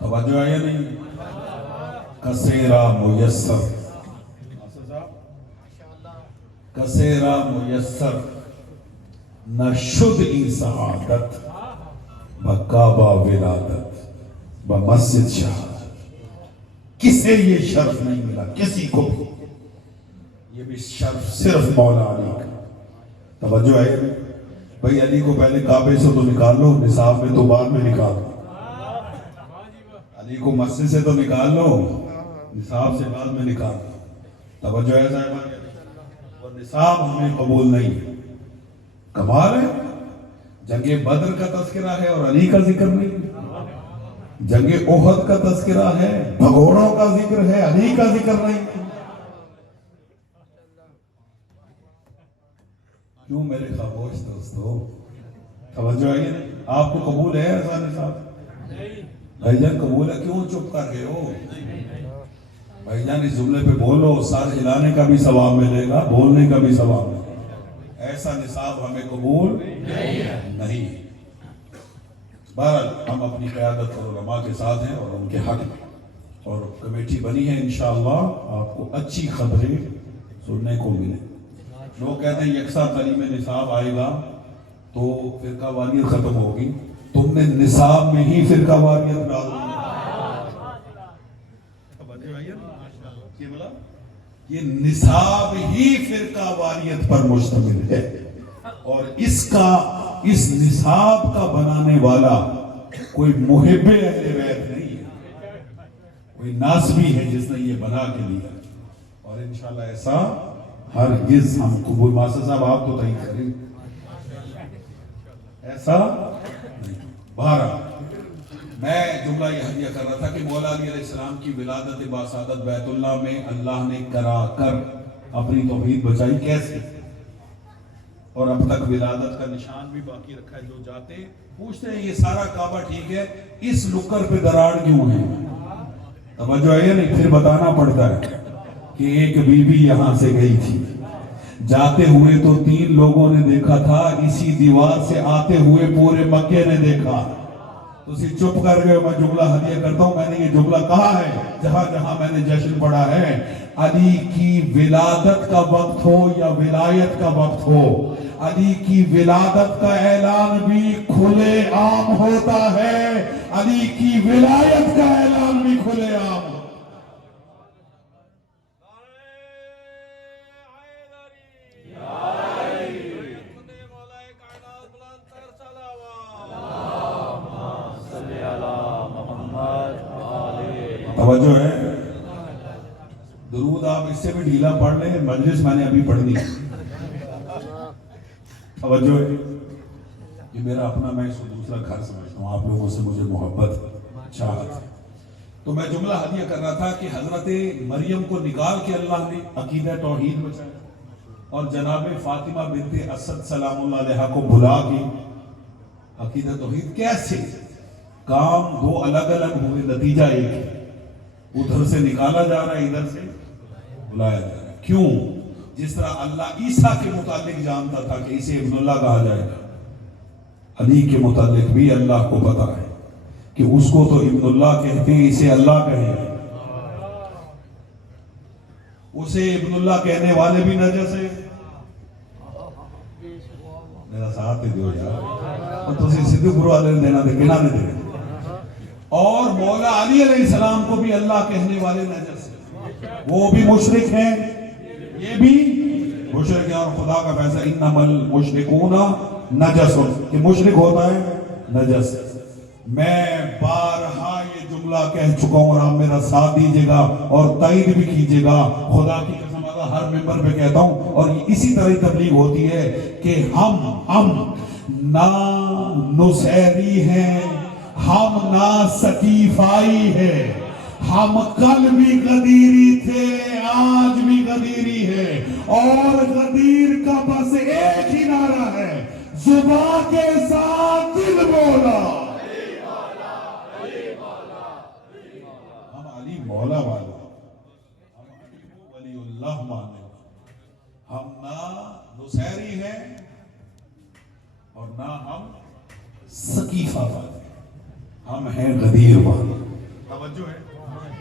توجہ ہے یا نہیں؟ کسیرا میسر، کسیرا میسر نشد ای سعادت بکعبہ ولادت بمسجد شہادت۔ کسے یہ شرف نہیں ملا، کسی کو بھی، یہ بھی شرف صرف مولا علی کا۔ توجہ ہے بھائی، علی کو پہلے کعبے سے تو نکال لو، نصاب میں تو بعد میں نکال لو، علی کو مسجد سے تو نکال لو، نصاب سے بعد میں نکال لو۔ توجہ ہے صاحبہ، اور نصاب ہمیں قبول نہیں ہے۔ کمال ہے، جنگ بدر کا تذکرہ ہے اور علی کا ذکر نہیں، جنگ احد کا تذکرہ ہے، بھگوڑوں کا ذکر ہے، علی کا ذکر نہیں۔ کیوں میرے خاموش دوستو؟ توجہ ہے، آپ کو قبول ہے ایسا نصاب؟ بھائی جان قبول ہے، کیوں چپ کر گئے ہو؟ بھائی جان اس جملے پہ بولو، سر ہلانے کا بھی ثواب ملے گا، بولنے کا بھی ثواب ملے گا۔ ایسا نصاب ہمیں قبول نہیں۔ بہرحال ہم اپنی قیادت اور علماء کے ساتھ ہیں اور ان کے حق میں، اور کمیٹی بنی ہے، انشاءاللہ آپ کو اچھی خبریں سننے کو ملیں۔ لوگ کہتے ہیں یکساں تعلیم نصاب آئے گا تو فرقہ واریت ختم ہوگی، تم نے نصاب میں ہی فرقہ واریت ڈال دی۔ یہ نصاب ہی فرقہ واریت پر مشتمل ہے، اور اس نصاب کا بنانے والا کوئی محب اہل بیت نہیں ہے، کوئی ناصبی ہے جس نے یہ بنا کے لیا، اور انشاءاللہ ایسا ہرگز ہم قبول۔ ماسٹر صاحب آپ تو تحقیق کریں، ایسا نہیں۔ بہرحال میں جملہ یہ ہدیہ کر رہا تھا کہ مولا علی علیہ السلام کی ولادت باسعادت بیت اللہ میں اللہ نے کرا کر اپنی توحید بچائی۔ کیسے؟ اور اب تک ولادت کا نشان بھی باقی رکھا ہے۔ جو جاتے پوچھتے ہیں یہ سارا کعبہ ٹھیک ہے، اس نکر پہ دراڑ کیوں ہے؟ توجہ ہے نہیں؟ پھر بتانا پڑتا ہے کہ ایک بی بی یہاں سے گئی تھی، جاتے ہوئے تو 3 لوگوں نے دیکھا تھا، اسی دیوار سے آتے ہوئے پورے مکے نے دیکھا۔ تو اسی چپ کر گئے۔ میں جملہ ہدیہ کرتا ہوں، میں نے یہ جملہ کہا ہے جہاں جہاں میں نے جشن پڑھا ہے، علی کی ولادت کا وقت ہو یا ولایت کا وقت ہو، علی کی ولادت کا اعلان بھی کھلے عام ہوتا ہے، علی کی ولایت کا اعلان بھی کھلے عام ہوتا ہے۔ توجہ ہے، درود آپ اس سے بھی ڈھیلا پڑھ لیں، مجلس میں نے ابھی پڑھنی۔ توجہ ہے، یہ میرا اپنا، میں اس کو دوسرا گھر سمجھتا ہوں، آپ لوگوں سے مجھے محبت چاہت۔ تو میں جملہ ہدیہ کر رہا تھا کہ حضرت مریم کو نکال کے اللہ نے عقیدہ توحید بچایا، اور جناب فاطمہ بنت اسد سلام اللہ علیہ کو بھلا کے عقیدہ توحید۔ کیسے؟ کام 2 الگ الگ ہوئے، نتیجہ ایک ہے۔ ادھر سے نکالا جا رہا ہے، ادھر سے بلایا جا رہا ہے۔ کیوں؟ جس طرح اللہ عیسیٰ کے متعلق جانتا تھا کہ اسے ابن اللہ کہا جائے گا، علی کے متعلق بھی اللہ کو پتا ہے کہ اس کو تو ابن اللہ کہتے ہیں، اسے اللہ کہیں گے۔ اسے ابن اللہ کہنے والے بھی نجس ہیں۔ میرا ساتھ دیو یار، اور تسی صدیق پور والے نے دینا دے، گنا دے دے۔ اور مولا علی علیہ السلام کو بھی اللہ کہنے والے نجس ہیں، وہ بھی مشرک ہیں، یہ بھی مشرک ہیں، اور خدا کا فیصلہ انما المشرکون نجس، کہ مشرک ہوتا ہے نجس۔ میں بارہا یہ جملہ کہہ چکا ہوں، اور آپ میرا ساتھ دیجئے گا اور تائید بھی کیجئے گا، خدا کی قسم اللہ ہر ممبر پہ کہتا ہوں، اور اسی طرح تبلیغ ہوتی ہے کہ ہم نہ نصیری ہیں، ہم نہ سقیفائی ہے، ہم کل بھی غدیری تھے، آج بھی غدیری ہے، اور غدیر کا بس ایک ہی نعرہ ہے، زبان کے ساتھ دل بولا، ہم علی مولا والا، ہم علی ولی اللہ مانے، ہم نہ نصیری ہیں اور نہ ہم سقیفہ والے، ہم ہیں غدیر والے۔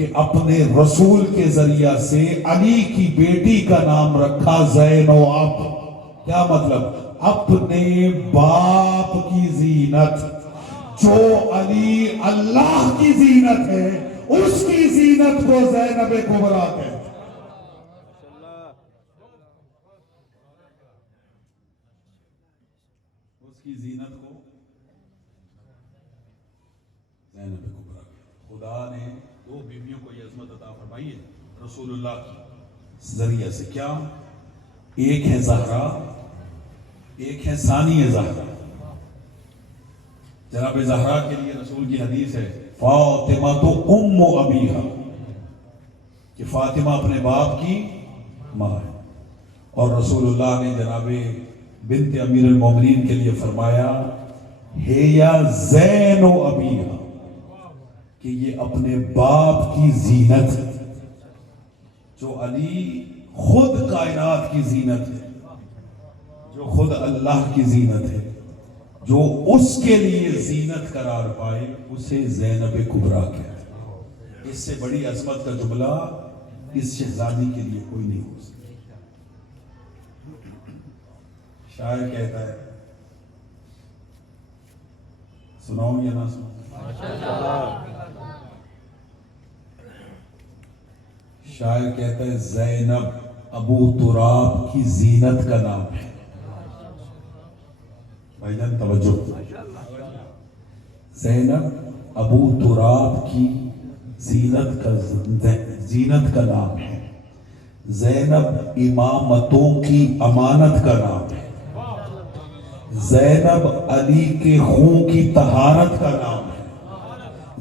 کہ اپنے رسول کے ذریعہ سے علی کی بیٹی کا نام رکھا زینب. کیا مطلب؟ اپنے باپ کی زینت. جو علی اللہ کی زینت ہے اس کی زینت کو زینب کبریٰ کہتے ہیں. اس کی زینت کو زینب کبریٰ. خدا نے دو بیویوں کو یہ عظمت عطا فرمائی ہے رسول اللہ کی ذریعہ سے. کیا؟ ایک ہے زہرا، ایک ہے ثانی زہرا. جناب زہرا کے لیے رسول کی حدیث ہے فاطمہ تو ام ابیہا، کہ فاطمہ اپنے باپ کی ماں ہے. اور رسول اللہ نے جناب بنت امیر المومنین کے لیے فرمایا ہے یا زین و ابیہا، کہ یہ اپنے باپ کی زینت ہے. جو علی خود کائنات کی زینت ہے، جو خود اللہ کی زینت ہے، جو اس کے لیے زینت قرار پائے اسے زینب کبریٰ کہتے ہیں. اس سے بڑی عظمت کا جملہ اس شہزادی کے لیے کوئی نہیں ہو سکتا. شاعر کہتا ہے، سناؤں یا نہ سناؤں؟ شاعر کہتا ہے زینب ابو تراب کی زینت کا نام ہے. بھائی جان توجہ. زینب ابو تراب کی زینت کا نام ہے. زینب امامتوں کی امانت کا نام ہے. زینب علی کے خون کی طہارت کا نام ہے.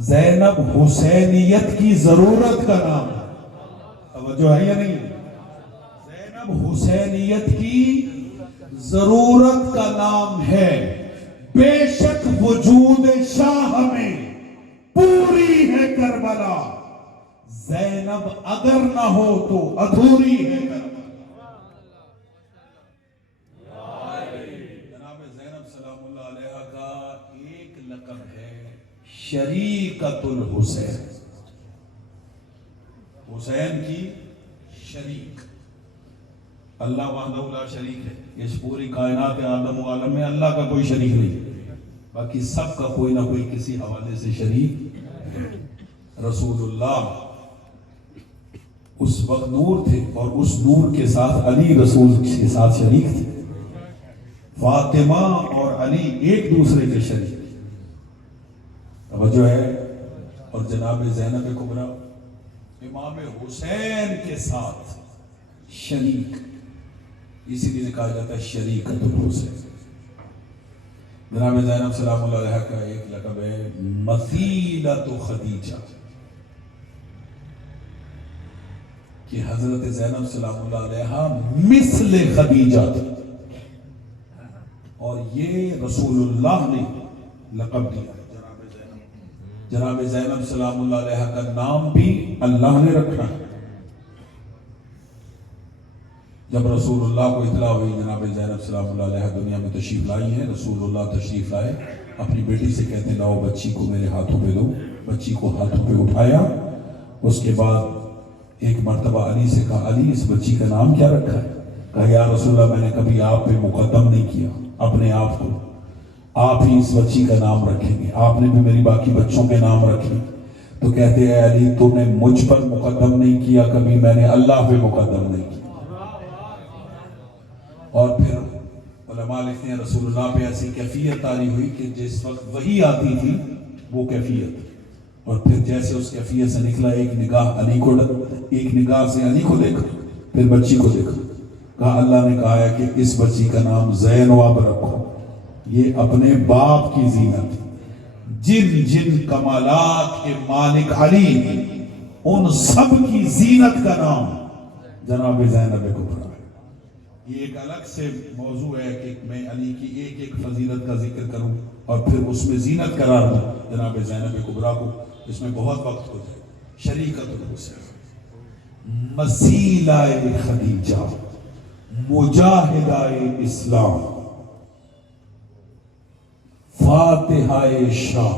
زینب حسینیت کی ضرورت کا نام ہے. توجہ ہے یا نہیں؟ زینب حسینیت کی ضرورت کا نام ہے. بے شک وجود شاہ میں پوری ہے کربلا، زینب اگر نہ ہو تو ادھوری ہے کربلا. جناب زینب سلام اللہ علیہ کا ایک لقب ہے شریکۃ الحسین. حسین کی شریک. اللہ وحدہ لا شریک ہے. اس پوری کائنات عالم و عالم میں اللہ کا کوئی شریک نہیں، باقی سب کا کوئی نہ کوئی کسی حوالے سے شریک. رسول اللہ اس وقت نور تھے اور اس نور کے ساتھ علی رسول کے ساتھ شریک تھے. فاطمہ اور علی ایک دوسرے کے شریک. توجہ ہے. اور جناب زینب کبریٰ امام حسین کے ساتھ شریک، اسی لیے کہا جاتا ہے شریکۃ الحسین. جناب زینب سلام اللہ علیہ کا ایک لقب ہے مثیلۃ خدیجہ، کہ حضرت زینب سلام اللہ علیہ مثل خدیجہ تھی. اور یہ رسول اللہ نے لقب دیا. جناب زینب سلام اللہ علیہ کا نام بھی اللہ نے رکھا ہے. جب رسول اللہ کو اطلاع ہوئی جناب زینب سلام اللہ علیہ دنیا میں تشریف لائی ہیں، رسول اللہ تشریف لائے، اپنی بیٹی سے کہتے لاؤ بچی کو میرے ہاتھوں پہ دو. بچی کو ہاتھوں پہ اٹھایا. اس کے بعد ایک مرتبہ علی سے کہا علی اس بچی کا نام کیا رکھا ہے؟ کہا یا رسول اللہ میں نے کبھی آپ پہ مقدم نہیں کیا اپنے آپ کو، آپ ہی اس بچی کا نام رکھیں گے. آپ نے بھی میری باقی بچوں کے نام رکھے. تو کہتے ہیں علی تو نے مجھ پر مقدم نہیں کیا کبھی، میں نے اللہ پہ مقدم نہیں کیا. اور پھر علماء لکھتے ہیں رسول اللہ پہ ایسی کیفیت تاری ہوئی کہ جس وقت وحی آتی تھی وہ کیفیت، اور پھر جیسے اس کیفیت سے نکلا ایک نگاہ سے علی کو دیکھا، پھر بچی کو دیکھا. کہا اللہ نے کہا ہے کہ اس بچی کا نام زینب رکھو، یہ اپنے باپ کی زینت. جن جن کمالات کے مالک علی ان سب کی زینت کا نام جناب زینب کبریٰ ہے. یہ ایک الگ سے موضوع ہے کہ میں علی کی ایک ایک فضیلت کا ذکر کروں اور پھر اس میں زینت قرار دوں جناب زینب کبریٰ کو. اس میں بہت وقت ہو جائے. شریکۃ الحسین، مسیلہ خدیجہ، مجاہدہ اسلام، فاتحہ شاہ.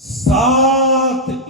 7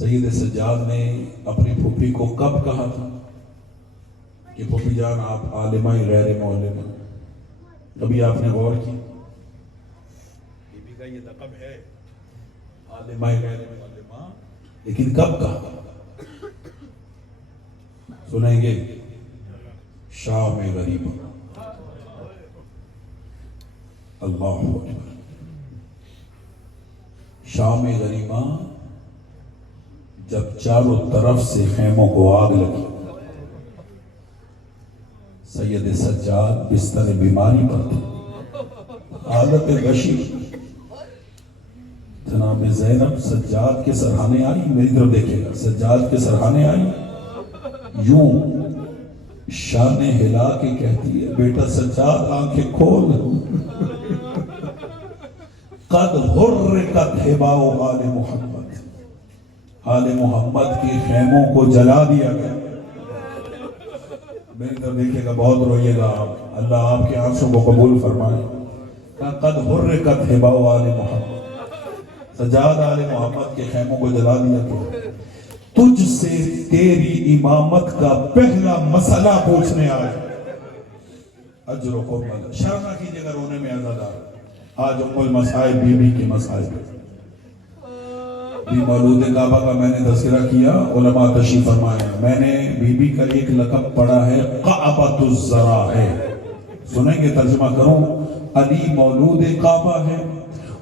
سید سجاد نے اپنی پھوپھی کو کب کہا تھا کہ پھوپھی جان آپ عالمہ غیر معلمہ؟ کبھی آپ نے غور کی؟ بیوی کا یہ لقب ہے عالمہ غیر معلمہ، لیکن کب کہا؟ سنیں گے شام غریبہ، اللہ اکبر، شام غریبہ جب چاروں طرف سے خیموں کو آگ لگی، سید سجاد بستر بیماری پر تھے، حالت غشی، جناب زینب سجاد کے سرحانے آئی، میری طرف دیکھے گا، سجاد کے سرحانے آئی، یوں شانے ہلا کے کہتی ہے بیٹا سجاد آنکھیں کھول، قد حرکت حباؤ آل محمد، آل محمد کے خیموں کو جلا دیا گیا۔ میری طرف دیکھے گا، بہت روئیے گا آپ، اللہ آپ کے آنسوں کو قبول فرمائے۔ قد حرکت حباؤ آل محمد، سجاد آل محمد کے خیموں کو جلا دیا گیا۔ تجھ سے تیری امامت کا پہلا مسئلہ پوچھنے آئے، اجر و قربت، شرم نہ کیجیے گا، رونے میں عزادار، آج ام المصائب بی بی کے مسائب، بی مولود کعبہ کا میں نے تذکرہ کیا، علماء تشریف فرمایا، میں نے بی بی کا ایک لقب پڑھا ہے قعبۃ الزرا ہے، سنیں گے ترجمہ کروں، علی مولود کعبہ ہے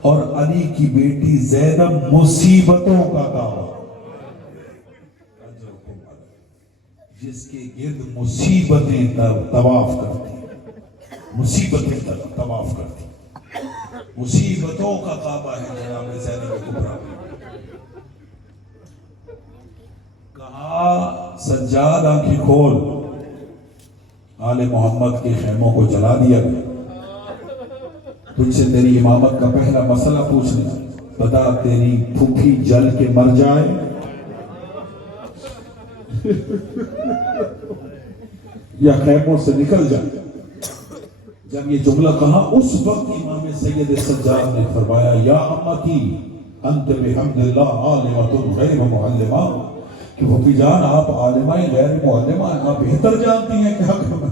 اور علی کی بیٹی زینب مصیبتوں کا کعبہ، جس کے گرد مصیبتیں طواف کرتی، مصیبتیں طواف کرتی، مصیبتوں کا کعبہ ہے جناب زینب کبریٰ۔ کہا سجاد آنکھیں کھول، آل محمد کے خیموں کو جلا دیا گیا، تجھ سے تیری امامت کا پہلا مسئلہ پوچھنا، بتا تیری پھوپھی جل کے مر جائے یا خیموں سے نکل جائے؟ جب یہ جملہ کہا اس وقت امام سید سجاد نے فرمایا یا امتی انت بحمد اللہ عالمۃ غیر معلمہ، کہ پھوپھی جان آپ عالمہ غیر معلمہ ہیں، آپ بہتر جانتی ہیں کیا کرنا۔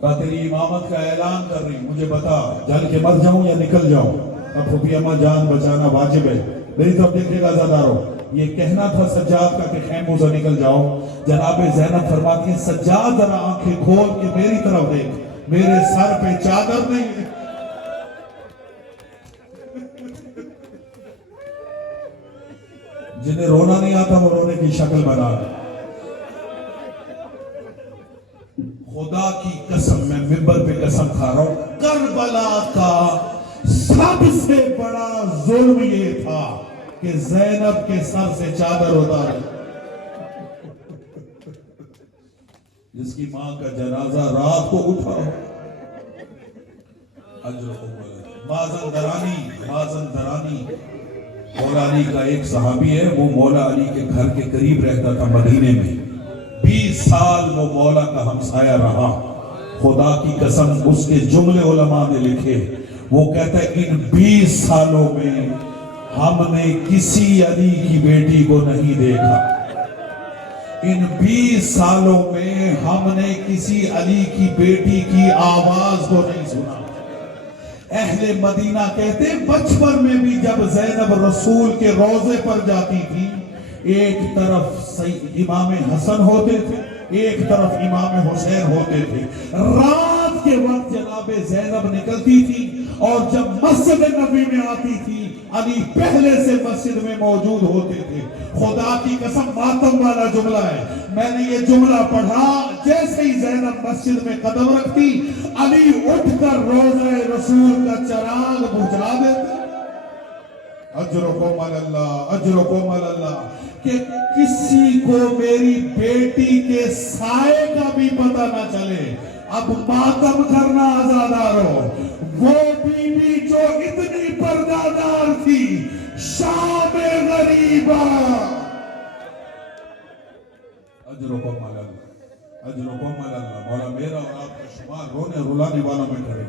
کہا تیری امامت کا اعلان کر رہی، مجھے بتا جل کے مر جاؤں یا نکل جاؤں؟ اب پھوپھی اماں جان بچانا واجب ہے، میری طرف دیکھے گا زادارو، یہ کہنا تھا سجاد کا کہ خیموں سے نکل جاؤ، جناب زینب فرماتی ہیں سجاد ذرا آنکھیں کھول کے میری طرف دیکھ، میرے سر پہ چادر نہیں ہے۔ جنہیں رونا نہیں آتا وہ رونے کی شکل بنا دے۔ خدا کی قسم میں ممبر پہ قسم کھا رہا ہوں، کربلا کا سب سے بڑا ظلم یہ تھا کہ زینب کے سر سے چادر اتاری، جس کی ماں کا جنازہ رات کو اٹھا، مازن درانی مولا علی کا ایک صحابی ہے، وہ مولا علی کے گھر کے قریب رہتا تھا مدینے میں، 20 سال وہ مولا کا ہمسایہ رہا، خدا کی قسم اس کے جملے علماء نے لکھے، وہ کہتا ہے ان 20 سالوں میں ہم نے کسی علی کی بیٹی کو نہیں دیکھا، ان 20 سالوں میں ہم نے کسی علی کی بیٹی کی آواز کو نہیں سنا۔ اہل مدینہ کہتے بچپن میں بھی جب زینب رسول کے روضے پر جاتی تھی، ایک طرف امام حسن ہوتے تھے، ایک طرف امام حسین ہوتے تھے، رات کے وقت جناب زینب نکلتی تھی اور جب مسجد نبی میں آتی تھی علی پہلے سے مسجد میں موجود ہوتے تھے۔ خدا کی قسم ماتم والا جملہ ہے، میں نے یہ جملہ پڑھا، جیسے ہی زینب مسجد میں قدم رکھتی علی اٹھ کر روضہ رسول کا چراغ بجھا دیتے۔ اجرکم اللہ، اجرکم اللہ، کہ کسی کو میری بیٹی کے سائے کا بھی پتہ نہ چلے۔ اب ماتم کرنا آزادارو، وہ بی بی جو اتنی پردادار تھی، شام غریبہ، اجرکم اللہ، اجرکم اللہ، مولا میرا اور آپ کا شمار رونے رلانے والوں میں کرے۔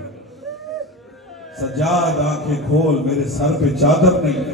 سجاد آنکھیں کھول، میرے سر پہ چادر نہیں ہے،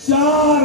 4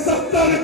70